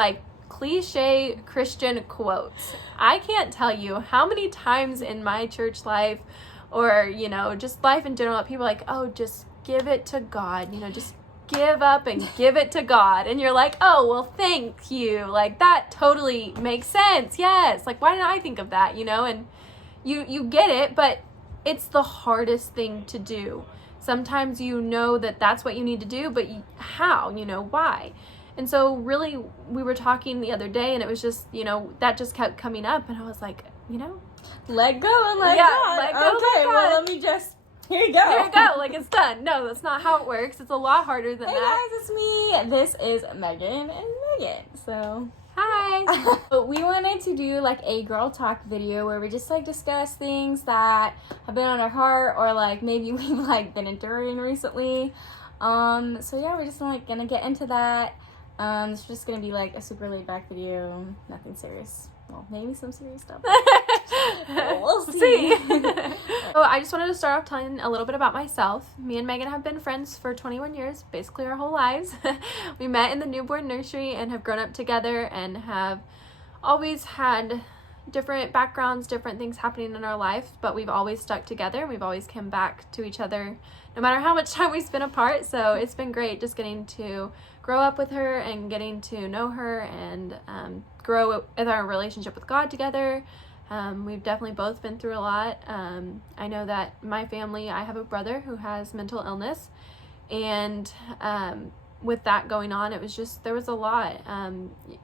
Like cliche Christian quotes. I can't tell you how many times in my church life or, just life in general, people are like, oh, just give it to God, just give up and give it to God. And you're like, oh, well, thank you. Like, that totally makes sense. Yes. Like, why didn't I think of that, And you get it, but it's the hardest thing to do. Sometimes that's what you need to do, but how, why? And so really we were talking the other day and it was just, that just kept coming up and I was like, let go and let God. Let go, okay, let God. Well, let me just, here you go. Here you go, like it's done. No, that's not how it works. It's a lot harder than that. Hey guys, it's me. This is Megan and Megan. So, hi. We wanted to do like a girl talk video where we just like discuss things that have been on our heart or like maybe we've like been enduring recently. So yeah, we're just like gonna get into that. It's just gonna be like a super laid back video, nothing serious. Well, maybe some serious stuff. We'll see. So I just wanted to start off telling a little bit about myself. Me and Megan have been friends for 21 years, basically our whole lives. We met in the newborn nursery and have grown up together and have always had different backgrounds, different things happening in our life, but we've always stuck together. We've always come back to each other no matter how much time we spend apart. So it's been great just getting to grow up with her and getting to know her and grow with our relationship with God together. We've definitely both been through a lot. I know that my family, I have a brother who has mental illness, and with that going on, there was a lot.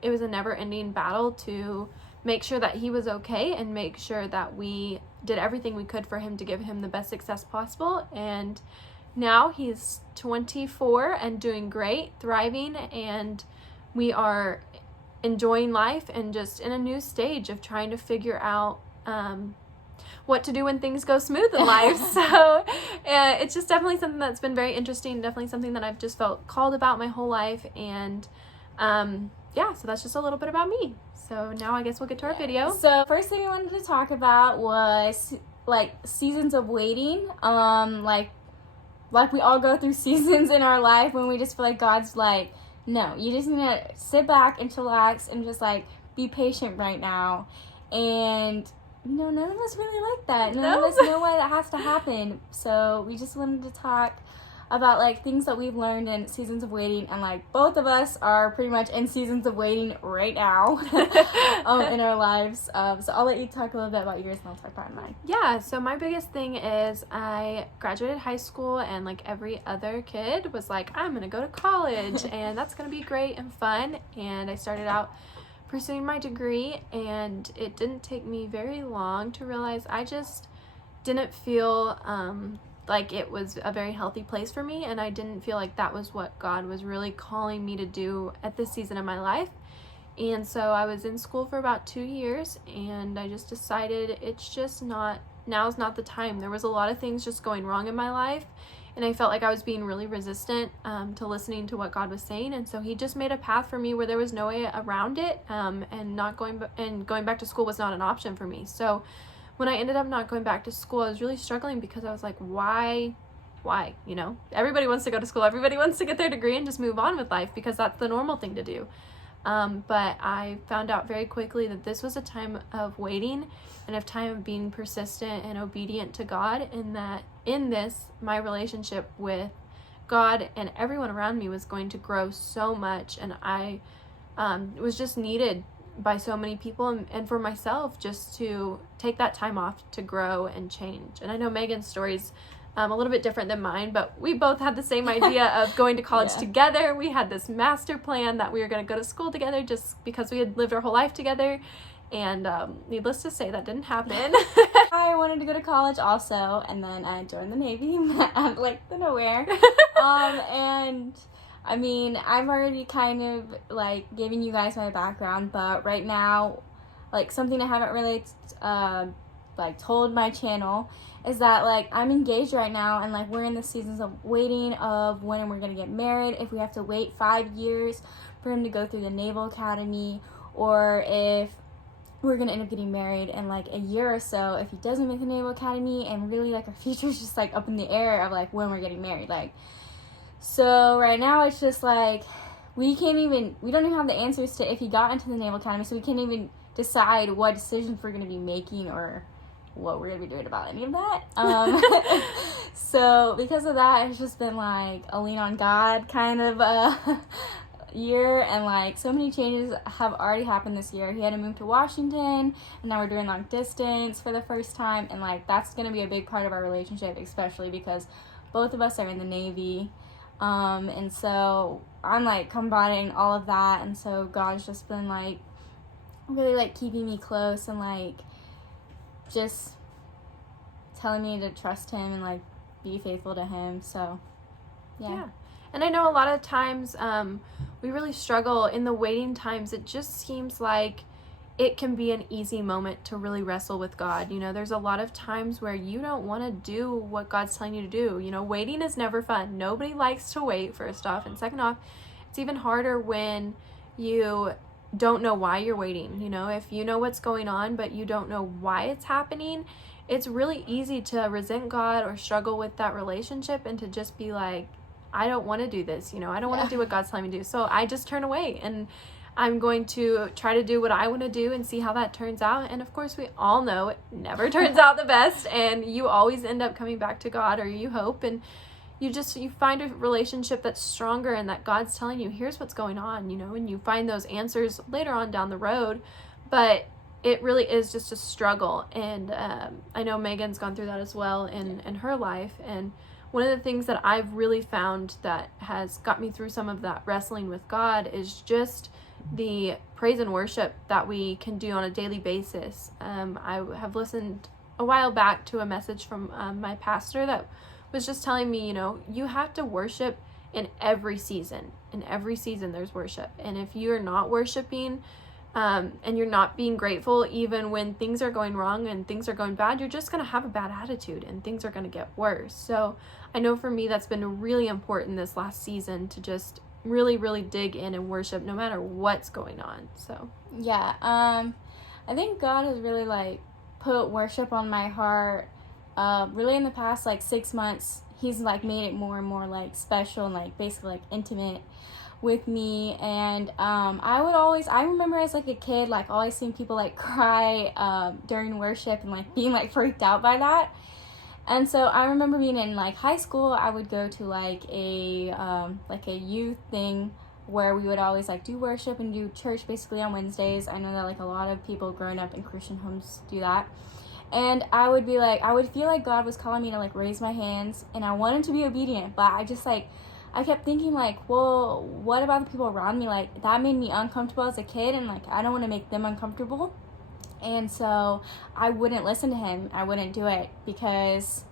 It was a never-ending battle to make sure that he was okay and make sure that we did everything we could for him to give him the best success possible. And now he's 24 and doing great, thriving, and we are enjoying life and just in a new stage of trying to figure out what to do when things go smooth in life. So it's just definitely something that's been very interesting, definitely something that I've just felt called about my whole life. And so that's just a little bit about me. So now I guess we'll get to our video. So first thing we wanted to talk about was like seasons of waiting. Like we all go through seasons in our life when we just feel like God's like, no, you just need to sit back and chillax and just like be patient right now. And none of us really like that. None of us know why that has to happen. So we just wanted to talk about like things that we've learned in seasons of waiting, and like both of us are pretty much in seasons of waiting right now in our lives. So I'll let you talk a little bit about yours and I'll talk about mine. Yeah, so my biggest thing is I graduated high school and like every other kid was like, I'm gonna go to college and that's gonna be great and fun. And I started out pursuing my degree, and it didn't take me very long to realize I just didn't feel like it was a very healthy place for me, and I didn't feel like that was what God was really calling me to do at this season of my life. And so I was in school for about 2 years, and I just decided now's not the time. There was a lot of things just going wrong in my life, and I felt like I was being really resistant to listening to what God was saying. And so he just made a path for me where there was no way around it, and going back to school was not an option for me. So when I ended up not going back to school, I was really struggling because I was like, why? Everybody wants to go to school. Everybody wants to get their degree and just move on with life because that's the normal thing to do. But I found out very quickly that this was a time of waiting and a time of being persistent and obedient to God, and that in this, my relationship with God and everyone around me was going to grow so much, and I was just needed by so many people, and for myself just to take that time off to grow and change. And I know Megan's story's a little bit different than mine, but we both had the same idea of going to college together. We had this master plan that we were going to go to school together just because we had lived our whole life together. And needless to say, that didn't happen. I wanted to go to college also, and then I joined the Navy out of like the nowhere. And I mean, I've already kind of like given you guys my background, but right now, like something I haven't really like told my channel is that like I'm engaged right now, and like we're in the seasons of waiting of when we're gonna get married. If we have to wait 5 years for him to go through the Naval Academy, or if we're gonna end up getting married in like a year or so if he doesn't make the Naval Academy, and really like our future is just like up in the air of like when we're getting married. Like, so right now it's just like we don't even have the answers to if he got into the Naval Academy, so we can't even decide what decisions we're going to be making or what we're going to be doing about any of that. So because of that, it's just been like a lean on God kind of year, and like so many changes have already happened this year. He had to move to Washington, and now we're doing long distance for the first time, and like that's going to be a big part of our relationship, especially because both of us are in the Navy. And so I'm like combining all of that, and so God's just been like really like keeping me close and like just telling me to trust him and like be faithful to him. So yeah. And I know a lot of times we really struggle in the waiting times. It just seems like it can be an easy moment to really wrestle with God. You know, there's a lot of times where you don't want to do what God's telling you to do. You know, waiting is never fun. Nobody likes to wait, first off. And second off, it's even harder when you don't know why you're waiting. You know, if you know what's going on, but you don't know why it's happening, it's really easy to resent God or struggle with that relationship and to just be like, I don't want to do this. You know, I don't want to do what God's telling me to do. So I just turn away, and I'm going to try to do what I want to do and see how that turns out. And of course, we all know it never turns out the best, and you always end up coming back to God, or you hope, and you find a relationship that's stronger and that God's telling you, here's what's going on, you know, and you find those answers later on down the road. But it really is just a struggle. And I know Megan's gone through that as well in her life. And one of the things that I've really found that has got me through some of that wrestling with God is just the praise and worship that we can do on a daily basis. I have listened a while back to a message from my pastor that was just telling me, you know, you have to worship in every season. In every season there's worship. And if you're not worshiping and you're not being grateful, even when things are going wrong and things are going bad, you're just going to have a bad attitude and things are going to get worse. So I know for me, that's been really important this last season to just really, really dig in and worship no matter what's going on. So yeah, I think God has really like put worship on my heart. Really in the past like 6 months, he's like made it more and more like special and like basically like intimate with me. And I remember as like a kid, like always seeing people like cry during worship and like being like freaked out by that. And so I remember being in like high school, I would go to like a youth thing where we would always like do worship and do church basically on Wednesdays. I know that like a lot of people growing up in Christian homes do that. And I would feel like God was calling me to like raise my hands, and I wanted to be obedient, but I kept thinking like, well, what about the people around me? Like that made me uncomfortable as a kid, and like I don't want to make them uncomfortable. And so I wouldn't listen to him. I wouldn't do it because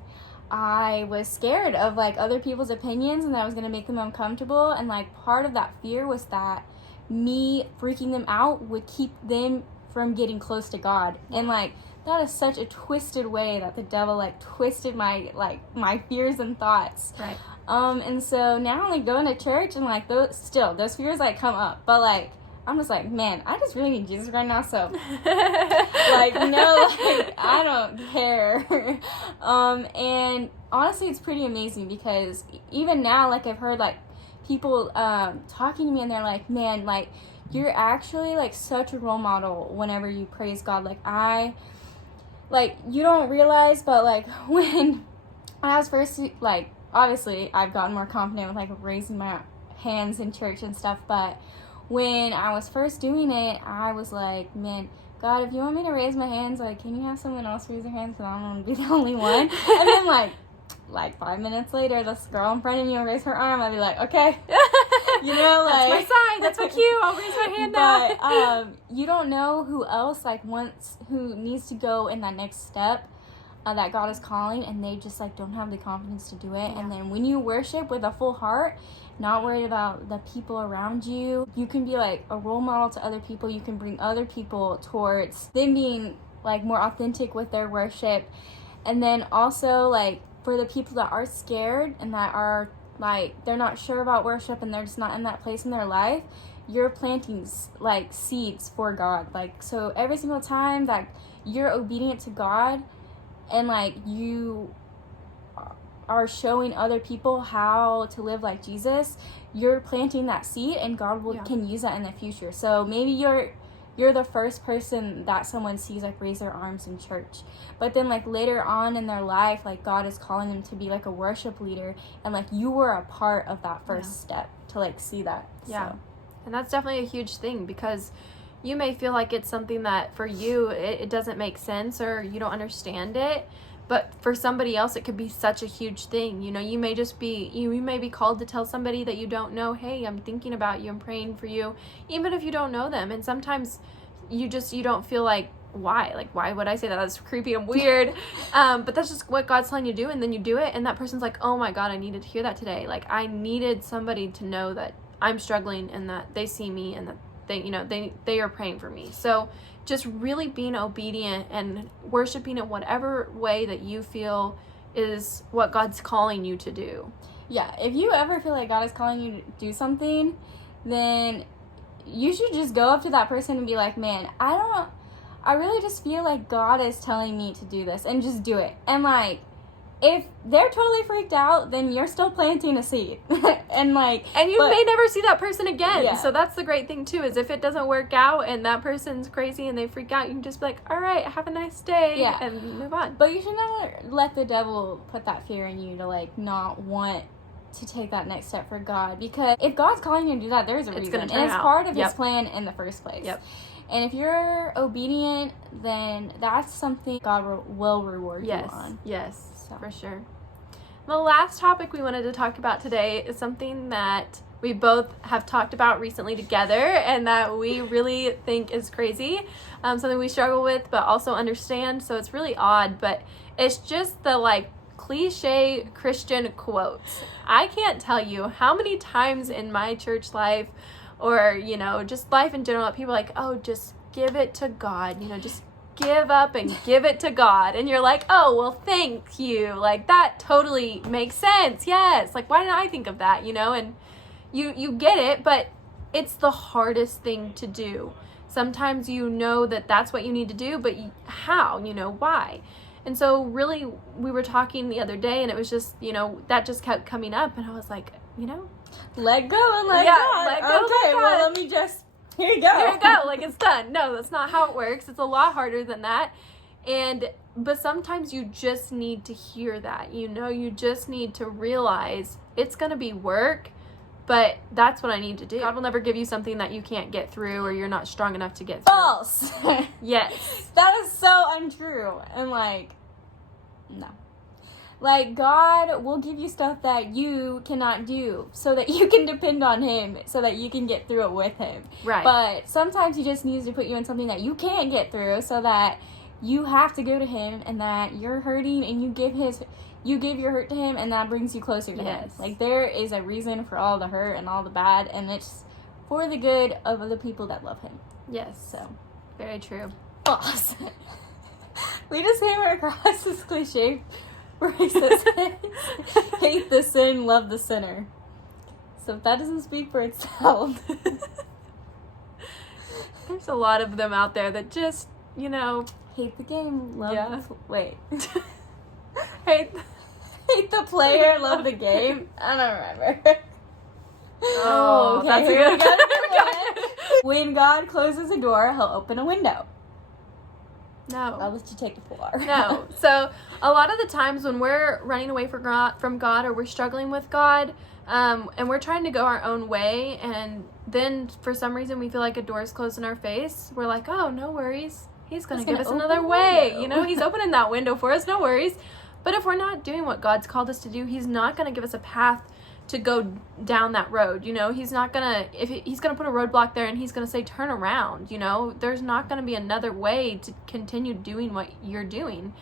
I was scared of like other people's opinions and that I was going to make them uncomfortable. And like part of that fear was that me freaking them out would keep them from getting close to God. And like that is such a twisted way that the devil like twisted my fears and thoughts. Right. And so now like going to church and like those fears like come up, but like I'm just like, man, I just really need Jesus right now, so like no, like I don't care. And honestly it's pretty amazing because even now like I've heard like people talking to me and they're like, man, like you're actually like such a role model whenever you praise God. Like you don't realize, but like when I was first like obviously I've gotten more confident with like raising my hands in church and stuff, but when I was first doing it, I was like, man, God, if you want me to raise my hands, like, can you have someone else raise their hands? Because I don't want to be the only one. And then, like 5 minutes later, this girl in front of me will raise her arm. I'd be like, okay. You know, like. That's my sign. That's my cue. I'll raise my hand now. But you don't know who else, like, who needs to go in that next step that God is calling, and they just, like, don't have the confidence to do it. Yeah. And then when you worship with a full heart, not worried about the people around you, you can be like a role model to other people. You can bring other people towards them being like more authentic with their worship. And then also like for the people that are scared and that are like they're not sure about worship and they're just not in that place in their life, you're planting like seeds for God. Like so every single time that you're obedient to God and like you are showing other people how to live like Jesus, you're planting that seed, and God can use that in the future. So maybe you're the first person that someone sees like raise their arms in church, but then like later on in their life, like God is calling them to be like a worship leader, and like you were a part of that first step to like see that. Yeah. So. And that's definitely a huge thing, because you may feel like it's something that for you it doesn't make sense or you don't understand it, but for somebody else it could be such a huge thing. You know, you may be called to tell somebody that you don't know, hey, I'm thinking about you, I'm praying for you, even if you don't know them. And sometimes you don't feel like, why would I say that? That's creepy and weird. But that's just what God's telling you to do, and then you do it, and that person's like, oh my God, I needed to hear that today. Like, I needed somebody to know that I'm struggling and that they see me and that they are praying for me. So just really being obedient and worshiping in whatever way that you feel is what God's calling you to do. Yeah, if you ever feel like God is calling you to do something, then you should just go up to that person and be like, man, I really just feel like God is telling me to do this, and just do it. And like, if they're totally freaked out, then you're still planting a seed. and you may never see that person again. Yeah. So that's the great thing too, is if it doesn't work out and that person's crazy and they freak out, you can just be like, all right, have a nice day, and move on. But you should never let the devil put that fear in you to like not want to take that next step for God, because if God's calling you to do that, there's a reason, and it's part of his plan in the first place. Yep. And if you're obedient, then that's something God will reward you on. Yes, for sure. The last topic we wanted to talk about today is something that we both have talked about recently together, and that we really think is crazy, something we struggle with but also understand. So it's really odd, but it's just the like cliche Christian quotes. I can't tell you how many times in my church life, or just life in general, people are like, oh, just give it to God, just give up and give it to God. And you're like, oh, well, thank you, like that totally makes sense, yes, like why didn't I think of that? And you get it, but it's the hardest thing to do. Sometimes that's what you need to do, but how, why? And so really, we were talking the other day, and it was just, that just kept coming up, and I was like, let go and let God. Let go, okay, let God. Well, let me just, here you go, like it's done. No, that's not how it works. It's a lot harder than that. But sometimes you just need to hear that, you just need to realize it's going to be work, but that's what I need to do. God will never give you something that you can't get through, or you're not strong enough to get through. False. Yes. That is so untrue. And no. Like, God will give you stuff that you cannot do so that you can depend on him, so that you can get through it with him. Right. But sometimes he just needs to put you in something that you can't get through, so that you have to go to him, and that you're hurting, and you give your hurt to him, and that brings you closer to him. Like, there is a reason for all the hurt and all the bad, and it's for the good of the people that love him. Yes. So, very true. False. We just hammer across this cliche where he says, hate the sin, love the sinner. So if that doesn't speak for itself. There's a lot of them out there that just, hate the game, love wait. hate the player, love the game. I don't remember. Oh, okay, that's here a we good go. When God closes a door, he'll open a window. No. I'll let you take the floor. No. So a lot of the times when we're running away from God, or we're struggling with God, and we're trying to go our own way, and then for some reason we feel like a door is closed in our face, we're like, oh, no worries. He's going to give us another way. He's opening that window for us. No worries. But if we're not doing what God's called us to do, he's not going to give us a path to go down that road. He's not gonna, if he's gonna put a roadblock there and he's gonna say turn around, there's not gonna be another way to continue doing what you're doing.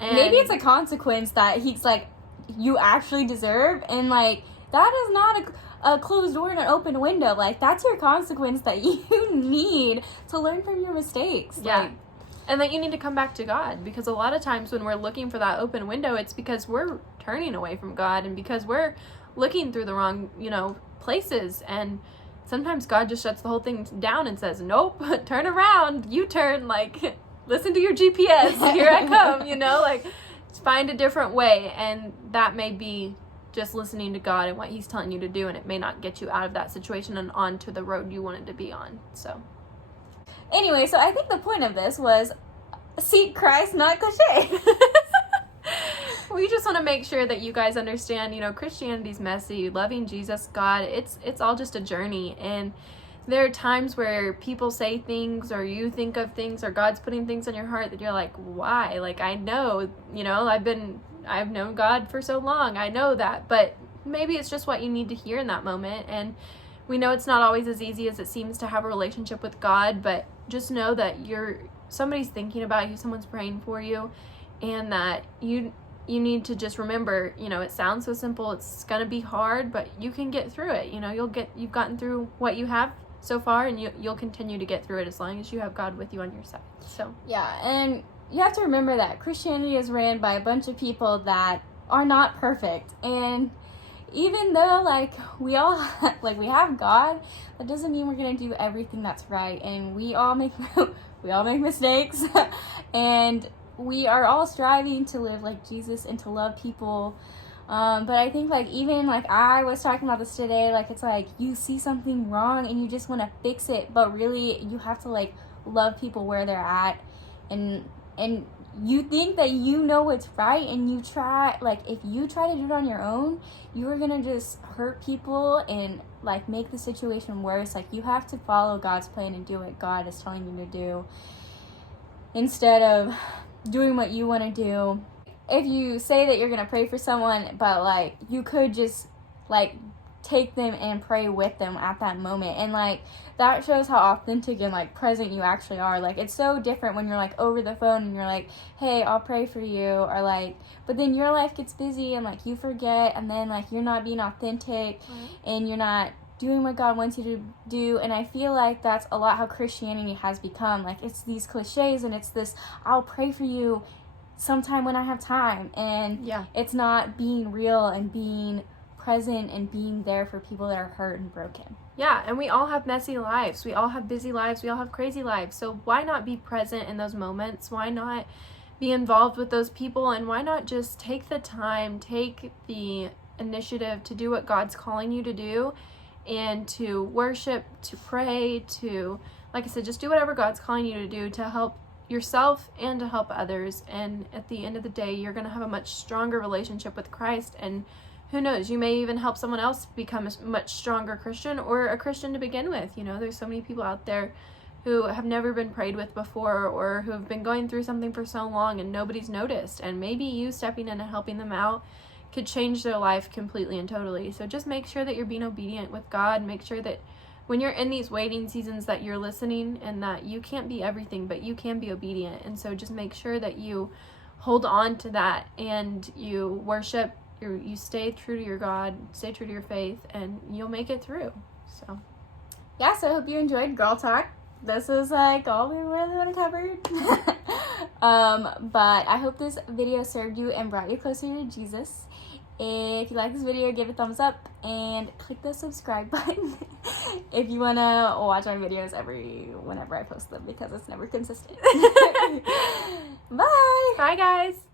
And maybe it's a consequence that he's like, you actually deserve, and like, that is not a closed door and an open window. Like, that's your consequence that you need to learn from your mistakes. Yeah. And that you need to come back to God, because a lot of times when we're looking for that open window, it's because we're turning away from God, and because we're looking through the wrong, places. And sometimes God just shuts the whole thing down and says, nope, turn around, U-turn, like, listen to your GPS, here I come, like, find a different way, and that may be just listening to God and what he's telling you to do, and it may not get you out of that situation and onto the road you wanted to be on. So anyway, so I think the point of this was seek Christ, not cliche. we just want to make sure that you guys understand, Christianity's messy. Loving Jesus, God, it's all just a journey, and there are times where people say things, or you think of things, or God's putting things on your heart that you're like, why? Like, I know, I've known God for so long. I know that, but maybe it's just what you need to hear in that moment. And we know it's not always as easy as it seems to have a relationship with God, but just know that somebody's thinking about you, someone's praying for you, and that you need to just remember, it sounds so simple, it's going to be hard, but you can get through it. You've gotten through what you have so far, and you'll continue to get through it as long as you have God with you on your side. So yeah, and you have to remember that Christianity is ran by a bunch of people that are not perfect, and even though we have God, that doesn't mean we're gonna do everything that's right, and we all make mistakes, and we are all striving to live like Jesus and to love people. But I think even I was talking about this today, it's you see something wrong and you just want to fix it, but really you have to love people where they're at, and you think that you know what's right, and you try, if you try to do it on your own, you are gonna just hurt people and make the situation worse. You have to follow God's plan and do what God is telling you to do instead of doing what you want to do. If you say that you're gonna pray for someone, but you could just take them and pray with them at that moment, and that shows how authentic and present you actually are. It's so different when you're over the phone and you're hey, I'll pray for you, or but then your life gets busy and you forget, and then you're not being authentic, and you're not doing what God wants you to do. And I feel that's a lot how Christianity has become. It's these cliches, and it's this, I'll pray for you sometime when I have time, and it's not being real and being present and being there for people that are hurt and broken. Yeah, and we all have messy lives. We all have busy lives. We all have crazy lives. So why not be present in those moments? Why not be involved with those people? And why not just take the time, take the initiative to do what God's calling you to do, and to worship, to pray, to, like I said, just do whatever God's calling you to do to help yourself and to help others. And at the end of the day, you're going to have a much stronger relationship with Christ, and who knows, you may even help someone else become a much stronger Christian, or a Christian to begin with. There's so many people out there who have never been prayed with before, or who have been going through something for so long and nobody's noticed, and maybe you stepping in and helping them out could change their life completely and totally. So just make sure that you're being obedient with God. Make sure that when you're in these waiting seasons that you're listening, and that you can't be everything, but you can be obedient. And so just make sure that you hold on to that, and you worship, you stay true to your God, stay true to your faith, and you'll make it through. So yeah, so I hope you enjoyed Girl Talk. This is all we really uncovered. But I hope this video served you and brought you closer to Jesus. If you like this video, give it a thumbs up and click the subscribe button if you want to watch my videos whenever I post them, because it's never consistent. Bye! Bye, guys!